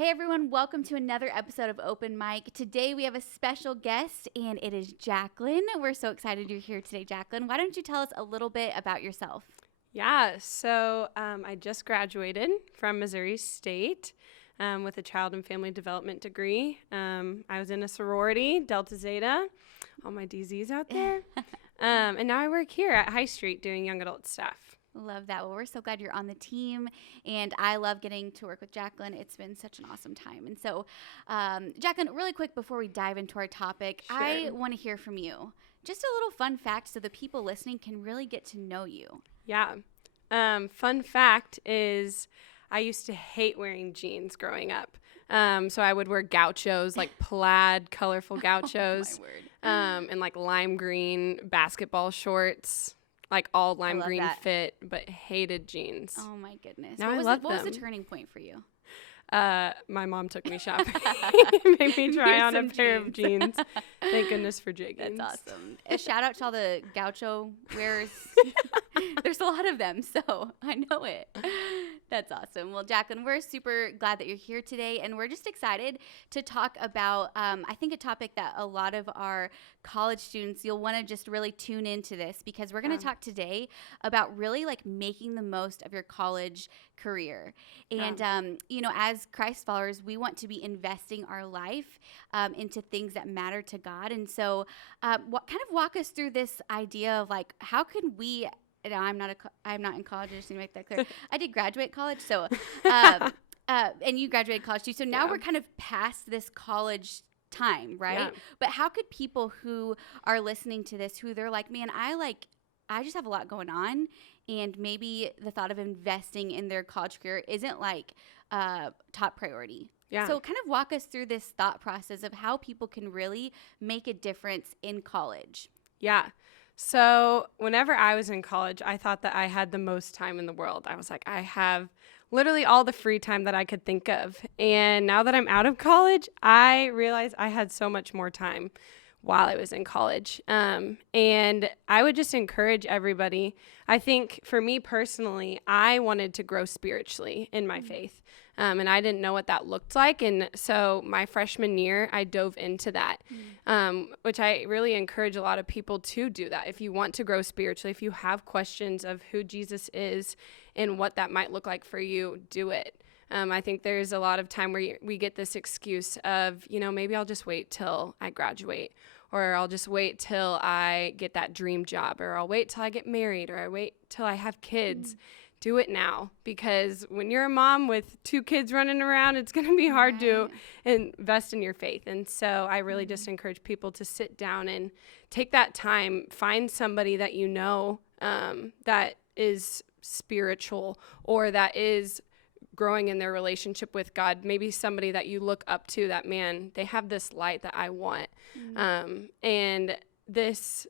Hey everyone, welcome to another episode of Open Mic. Today we have a special guest and it is Jaclyn. We're so excited you're here today, Jaclyn. Why don't you tell us a little bit about yourself? Yeah, so I just graduated from Missouri State with a child and family development degree. I was in a sorority, Delta Zeta, all my DZs out there. And now I work here at High Street doing young adult stuff. Love that. Well, we're so glad you're on the team, and I love getting to work with Jaclyn. It's been such an awesome time. And so, Jaclyn, really quick before we dive into our topic, Sure. I want to hear from you. Just a little fun fact so the people listening can really get to know you. Yeah. Fun fact is I used to hate wearing jeans growing up. So I would wear gauchos, like plaid, colorful gauchos, Oh, my word. and like lime green basketball shorts. Like all lime green that. fit, but hated jeans. Oh my goodness. Now What I love was the them. turning point for you? My mom took me shopping, made me try Here's on a some pair of jeans. Thank goodness for jeggings. That's awesome. A shout out to all the gaucho wearers. There's a lot of them, so I know it. That's awesome. Well, Jaclyn, we're super glad that you're here today, and we're just excited to talk about, I think, a topic that a lot of our college students, you'll want to just really tune into this because we're going to talk today about really like making the most of your college career. And, as Christ followers, we want to be investing our life into things that matter to God. And so kind of walk us through this idea of like, how can we – no, I'm not in college. I just need to make that clear. I did graduate college, so and you graduated college too. So now we're kind of past this college time, right? Yeah. But how could people who are listening to this, who they're like, man, I just have a lot going on, and maybe the thought of investing in their college career isn't like top priority. Yeah. So kind of walk us through this thought process of how people can really make a difference in college. Yeah. So whenever I was in college, I thought that I had the most time in the world. I was like, I have literally all the free time that I could think of. And now that I'm out of college, I realize I had so much more time while I was in college. And I would just encourage everybody. I think for me personally, I wanted to grow spiritually in my faith. And I didn't know what that looked like. And so my freshman year, I dove into that, which I really encourage a lot of people to do that. If you want to grow spiritually, if you have questions of who Jesus is and what that might look like for you, do it. I think there's a lot of time where we get this excuse of, maybe I'll just wait till I graduate, or I'll just wait till I get that dream job, or I'll wait till I get married, or I wait till I have kids. Do it now, because when you're a mom with 2 kids running around, it's going to be hard to invest in your faith. And so I really just encourage people to sit down and take that time, find somebody that you know that is spiritual or that is growing in their relationship with God, maybe somebody that you look up to that, man, they have this light that I want. And this,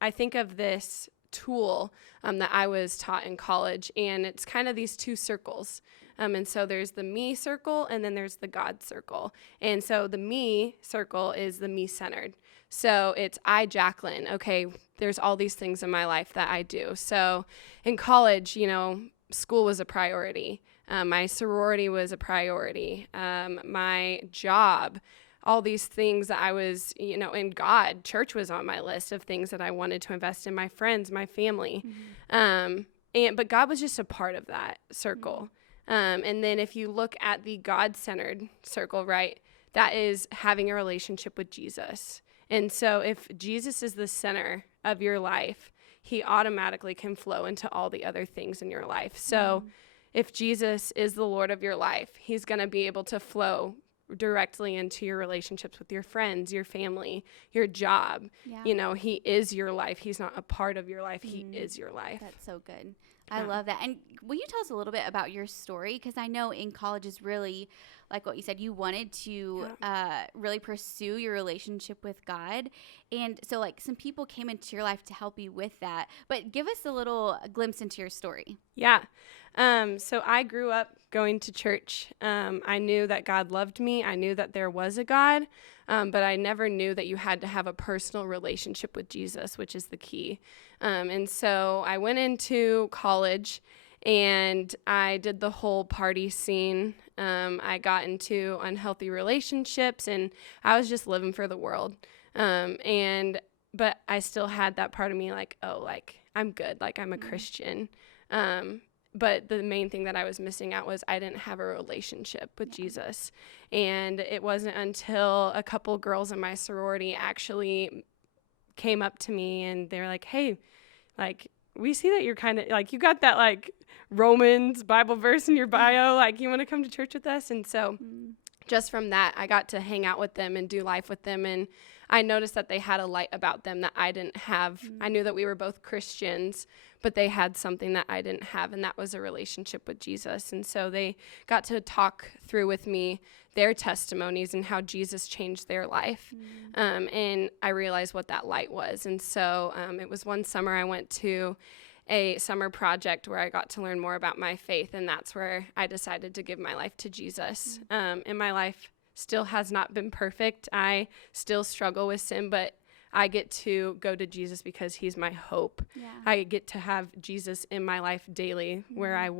I think of this tool that I was taught in college, and it's kind of these 2 circles. And so there's the me circle, and then there's the God circle. And so the me circle is the me-centered. So it's I, Jaclyn. Okay, there's all these things in my life that I do. So in college, school was a priority. My sorority was a priority. My job, all these things that I was, in God, church was on my list of things that I wanted to invest in, my friends, my family. But God was just a part of that circle. And then if you look at the God-centered circle, right, that is having a relationship with Jesus. And so if Jesus is the center of your life, he automatically can flow into all the other things in your life. So if Jesus is the Lord of your life, he's going to be able to flow directly into your relationships with your friends, your family, your job. Yeah. He is your life. He's not a part of your life. He is your life. That's so good. I love that. And will you tell us a little bit about your story? Because I know in college is really, like what you said, you wanted to really pursue your relationship with God. And so like some people came into your life to help you with that. But give us a little glimpse into your story. Yeah. So I grew up going to church. I knew that God loved me. I knew that there was a God, but I never knew that you had to have a personal relationship with Jesus, which is the key. And so I went into college, and I did the whole party scene. I got into unhealthy relationships, and I was just living for the world. But I still had that part of me like, oh, like I'm good. Like I'm a Christian. But the main thing that I was missing out was I didn't have a relationship with Jesus. And it wasn't until a couple girls in my sorority actually came up to me and they were like, hey, like, we see that you're kind of like, you got that like Romans Bible verse in your bio, like you want to come to church with us? And so just from that, I got to hang out with them and do life with them. And I noticed that they had a light about them that I didn't have. I knew that we were both Christians, but they had something that I didn't have, and that was a relationship with Jesus. And so they got to talk through with me their testimonies and how Jesus changed their life. And I realized what that light was. And so it was one summer I went to a summer project where I got to learn more about my faith, and that's where I decided to give my life to Jesus. And my life still has not been perfect. I still struggle with sin, but I get to go to Jesus because he's my hope. Yeah. I get to have Jesus in my life daily, where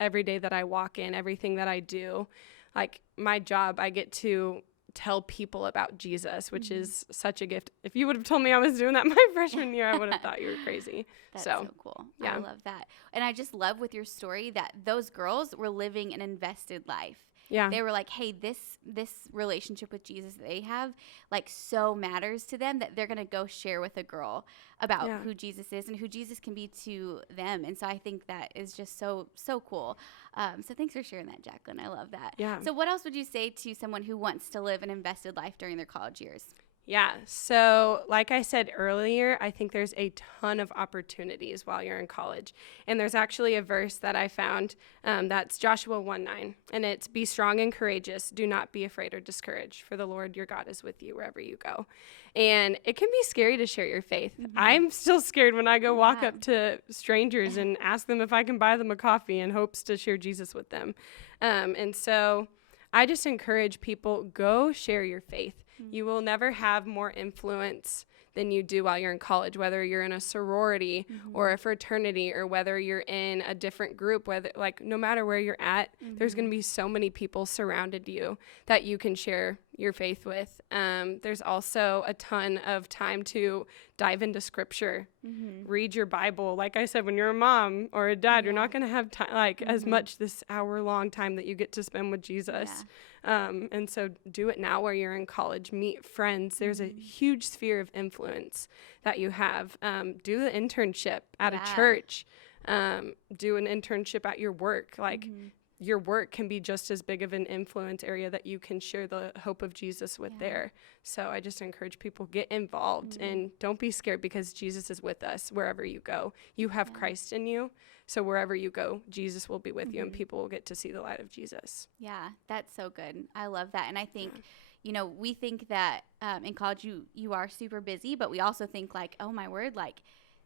every day that I walk in, everything that I do, like my job, I get to tell people about Jesus, which is such a gift. If you would have told me I was doing that my freshman year, I would have thought you were crazy. That's so cool. Yeah. I love that. And I just love with your story that those girls were living an invested life. Yeah. They were like, hey, this relationship with Jesus that they have, like, so matters to them that they're going to go share with a girl about who Jesus is and who Jesus can be to them. And so I think that is just so cool. So thanks for sharing that, Jaclyn. I love that. Yeah. So what else would you say to someone who wants to live an invested life during their college years? Yeah. So like I said earlier, I think there's a ton of opportunities while you're in college. And there's actually a verse that I found that's Joshua 1:9. And it's, be strong and courageous. Do not be afraid or discouraged, for the Lord your God is with you wherever you go. And it can be scary to share your faith. I'm still scared when I go walk up to strangers and ask them if I can buy them a coffee in hopes to share Jesus with them. And so I just encourage people, go share your faith. You will never have more influence than you do while you're in college, whether you're in a sorority or a fraternity, or whether you're in a different group, whether, like, no matter where you're at, there's going to be so many people surrounded you that you can share your faith with. There's also a ton of time to dive into scripture, read your Bible. Like I said, when you're a mom or a dad, you're not going to have time, like as much this hour-long time that you get to spend with Jesus. And so do it now while you're in college. Meet friends. There's a huge sphere of influence that you have. Do the internship at a church. Do an internship at your work. Like, your work can be just as big of an influence area that you can share the hope of Jesus with there. So I just encourage people, get involved and don't be scared, because Jesus is with us wherever you go. You have Christ in you. So wherever you go, Jesus will be with you, and people will get to see the light of Jesus. Yeah, that's so good. I love that. And I think, you know, we think that in college you are super busy, but we also think like, oh my word, like,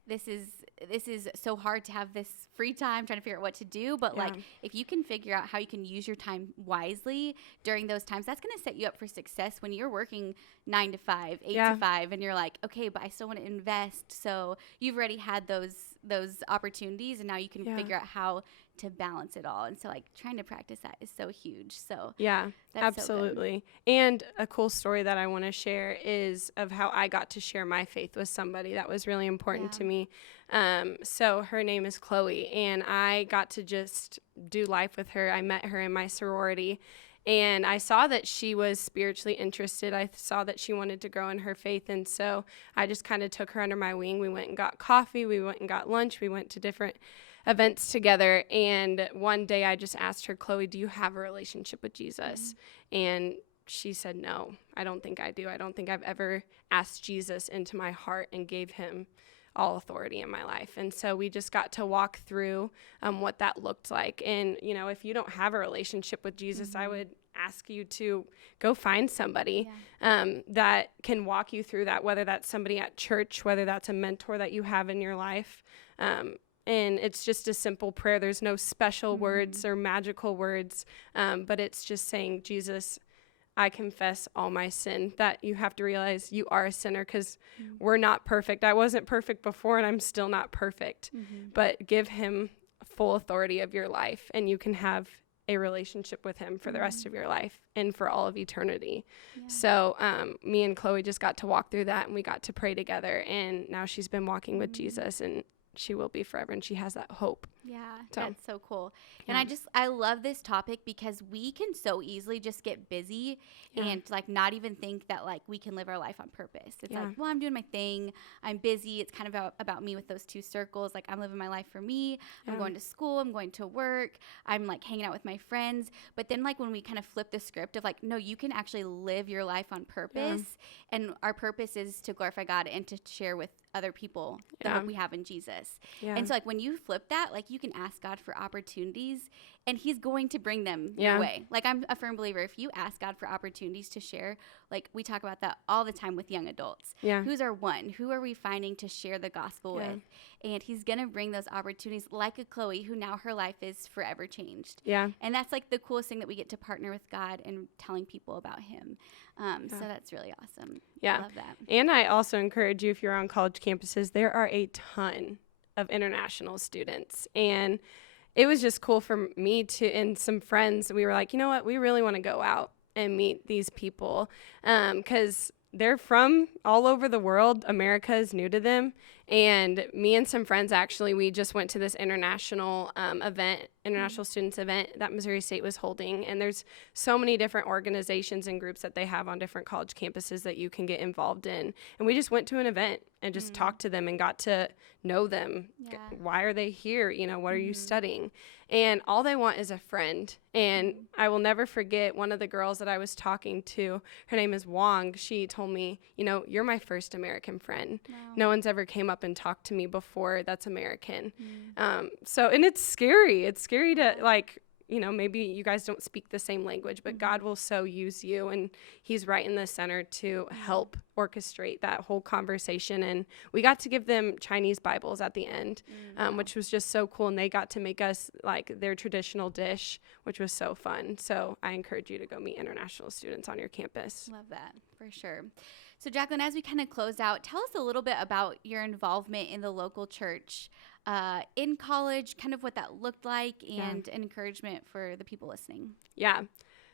this is so hard to have this free time trying to figure out what to do. But like, if you can figure out how you can use your time wisely during those times, that's going to set you up for success when you're working 9 to 5, 8 to 5, and you're like, okay, but I still want to invest. So you've already had those opportunities, and now you can figure out how to balance it all. And so like, trying to practice that is so huge. So yeah, absolutely. So and a cool story that I want to share is of how I got to share my faith with somebody that was really important to me. So her name is Chloe, and I got to just do life with her. I met her in my sorority, and I saw that she was spiritually interested. I saw that she wanted to grow in her faith. And so I just kind of took her under my wing. We went and got coffee. We went and got lunch. We went to different events together. And one day I just asked her, Chloe, do you have a relationship with Jesus? And she said, no, I don't think I do. I don't think I've ever asked Jesus into my heart and gave him all authority in my life. And so we just got to walk through what that looked like. And, you know, if you don't have a relationship with Jesus, I would ask you to go find somebody that can walk you through that, whether that's somebody at church, whether that's a mentor that you have in your life. And it's just a simple prayer. There's no special words or magical words, but it's just saying, Jesus, I confess all my sin. That you have to realize you are a sinner, because we're not perfect. I wasn't perfect before, and I'm still not perfect. But give him full authority of your life, and you can have a relationship with him for the rest of your life and for all of eternity. Yeah. So me and Chloe just got to walk through that, and we got to pray together, and now she's been walking with Jesus, and she will be forever, and she has that hope. Yeah, that's so cool. Yeah. And I love this topic because we can so easily just get busy and like not even think that like we can live our life on purpose. It's like, well, I'm doing my thing. I'm busy. It's kind of about me with those two circles. Like I'm living my life for me. I'm going to school. I'm going to work. I'm like hanging out with my friends. But then like when we kind of flip the script of like, no, you can actually live your life on purpose. And our purpose is to glorify God and to share with other people the hope we have in Jesus. And so like when you flip that, like you can ask God for opportunities and he's going to bring them your way. Like I'm a firm believer, if you ask God for opportunities to share, like we talk about that all the time with young adults. Who's our one? Who are we finding to share the gospel with? And he's going to bring those opportunities like a Chloe who now her life is forever changed. And that's like the coolest thing that we get to partner with God and telling people about him. So that's really awesome. I love that. And I also encourage you, if you're on college campuses, there are a ton of international students. And it was just cool for me and some friends. We were like, you know what? We really want to go out and meet these people because they're from all over the world. America is new to them. And me and some friends, actually, we just went to this international students event that Missouri State was holding. And there's so many different organizations and groups that they have on different college campuses that you can get involved in. And we just went to an event and just talked to them and got to know them. Why are they here? You know, what are you studying? And all they want is a friend. And I will never forget one of the girls that I was talking to. Her name is Wong. She told me, you know, you're my first American friend. Wow. No one's ever came up and talked to me before that's American. And it's scary. It's scary to like, you know, maybe you guys don't speak the same language, but God will so use you, and he's right in the center to help orchestrate that whole conversation. And we got to give them Chinese Bibles at the end, which was just so cool. And they got to make us like their traditional dish, which was so fun. So I encourage you to go meet international students on your campus. Love that, for sure. So Jaclyn, as we kind of close out, tell us a little bit about your involvement in the local church in college, kind of what that looked like, and an encouragement for the people listening. Yeah.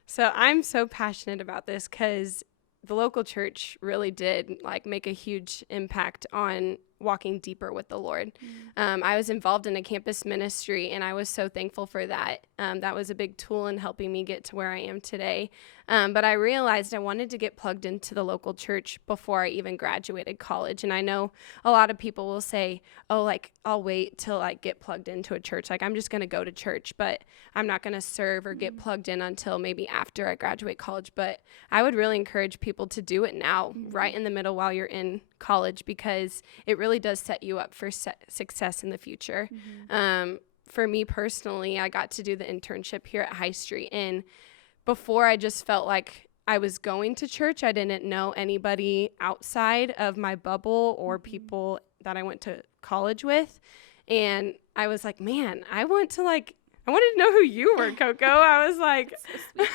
So I'm so passionate about this because the local church really did like make a huge impact on walking deeper with the Lord. I was involved in a campus ministry, and I was so thankful for that. That was a big tool in helping me get to where I am today. But I realized I wanted to get plugged into the local church before I even graduated college. And I know a lot of people will say, oh, like, I'll wait till I get plugged into a church. Like, I'm just going to go to church, but I'm not going to serve or get plugged in until maybe after I graduate college. But I would really encourage people to do it now, right in the middle while you're in college, because it really does set you up for success in the future. For me personally, I got to do the internship here at High Street, and before I just felt like I was going to church. I didn't know anybody outside of my bubble or people that I went to college with, and I was like, man, I wanted to know who you were, Coco. I was like, so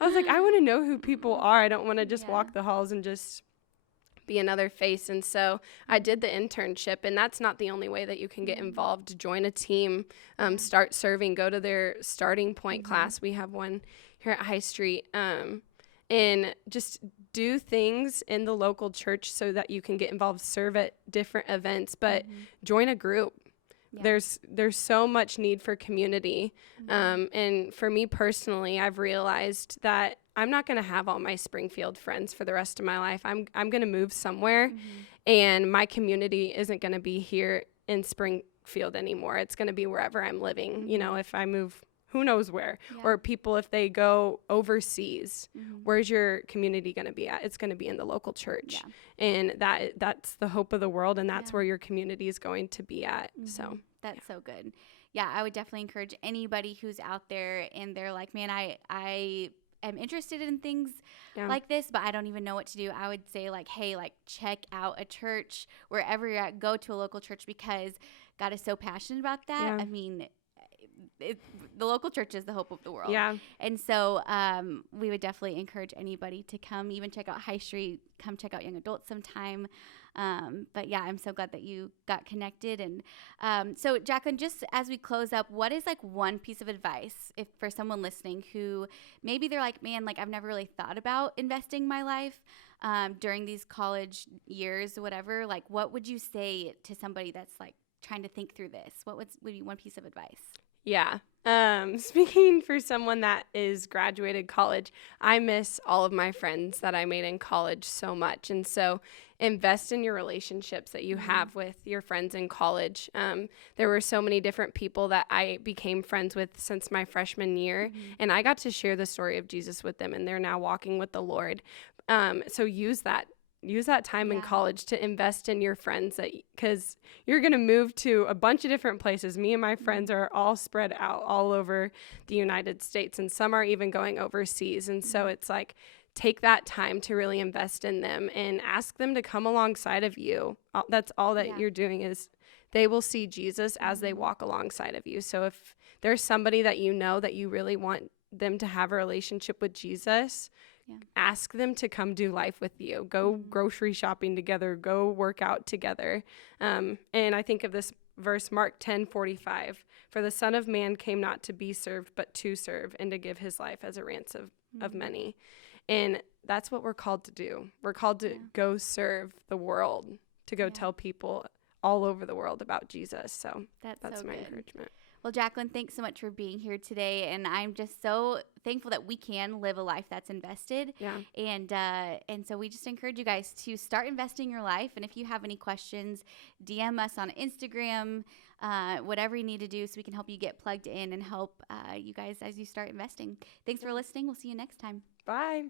I want to know who people are. I don't want to just walk the halls and just be another face. And so I did the internship, and that's not the only way that you can get involved. Join a team, start serving, go to their starting point class. We have one here at High Street, and just do things in the local church so that you can get involved, serve at different events, but join a group. There's so much need for community. And for me personally, I've realized that I'm not going to have all my Springfield friends for the rest of my life. I'm going to move somewhere, and my community isn't going to be here in Springfield anymore. It's going to be wherever I'm living. You know, if I move, who knows where, or people, if they go overseas, where's your community going to be at? It's going to be in the local church. And that's the hope of the world, and that's where your community is going to be at. So that's so good. Yeah, I would definitely encourage anybody who's out there and they're like, man, I am interested in things like this, but I don't even know what to do. I would say like, hey, like check out a church wherever you're at, go to a local church, because God is so passionate about that. I mean, the local church is the hope of the world. Yeah. And so we would definitely encourage anybody to come, even check out High Street, come check out Young Adults sometime. But yeah, I'm so glad that you got connected. And so Jaclyn, just as we close up, what is like one piece of advice if for someone listening who maybe they're like, man, like I've never really thought about investing my life during these college years or whatever, like what would you say to somebody that's like trying to think through this? What would be one piece of advice? Yeah. Speaking for someone that is graduated college, I miss all of my friends that I made in college so much. And so invest in your relationships that you have with your friends in college. There were so many different people that I became friends with since my freshman year, and I got to share the story of Jesus with them, and they're now walking with the Lord. So use that time in college to invest in your friends, because you're going to move to a bunch of different places. Me and my friends are all spread out all over the United States, and some are even going overseas. And so it's like, take that time to really invest in them and ask them to come alongside of you. That's all that you're doing, is they will see Jesus as they walk alongside of you. So if there's somebody that you know that you really want them to have a relationship with Jesus, ask them to come do life with you. Go grocery shopping together. Go work out together. And I think of this verse, Mark 10:45. For the Son of Man came not to be served, but to serve, and to give his life as a ransom of many. And that's what we're called to do. We're called to go serve the world, to go tell people all over the world about Jesus. So that's so my good. encouragement. Well, Jaclyn, thanks so much for being here today. And I'm just so thankful that we can live a life that's invested. Yeah. And so we just encourage you guys to start investing your life. And if you have any questions, DM us on Instagram, whatever you need to do so we can help you get plugged in and help you guys as you start investing. Thanks for listening. We'll see you next time. Bye.